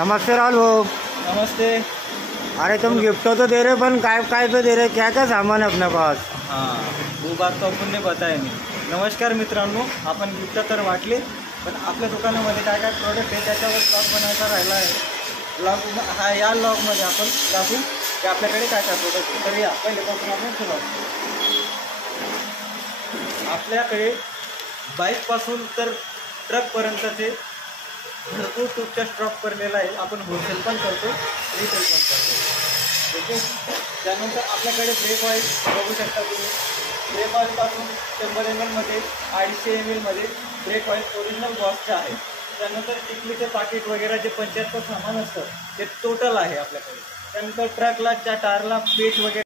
नमस्ते राहुल भाऊ। नमस्ते। अरे तुम गिफ्ट तो दे रहे पण काय तो दे रहे, क्या क्या सामान है अपने पास? हाँ, वो बात तो आपण नाही बताया मी। नमस्कार मित्रांनो, आपण गिफ्ट तर वाटले पण आपल्या दुकानामध्ये काय काय प्रोडक्ट आहे त्याच्यावर ब्लॉग बनायचा राहिला आहे। ब्लॉग या ब्लॉगमध्ये आपण दाखवू की आपल्याकडे काय काय प्रोडक्ट आहे। तर या पहिल्यापासून आपण सुरुवात। आपल्याकडे बाईकपासून तर ट्रकपर्यंतचे भरपूर टूथचा स्टॉक करलेला आहे। आपण होलसेल पण करतो, रिटेल पण करतो। ओके, त्यानंतर आपल्याकडे ब्रेक ऑइल बघू शकता तुम्ही। ब्रेक ऑइलपासून 100 ml मध्ये 250 ml मध्ये ब्रेक ऑइल ओरिजिनल बॉसचं आहे। त्यानंतर टिकलीचे पाकिट वगैरे जे 75 सामान असतं ते टोटल आहे आपल्याकडे। त्यानंतर ट्रकला टायरला पेच वगैरे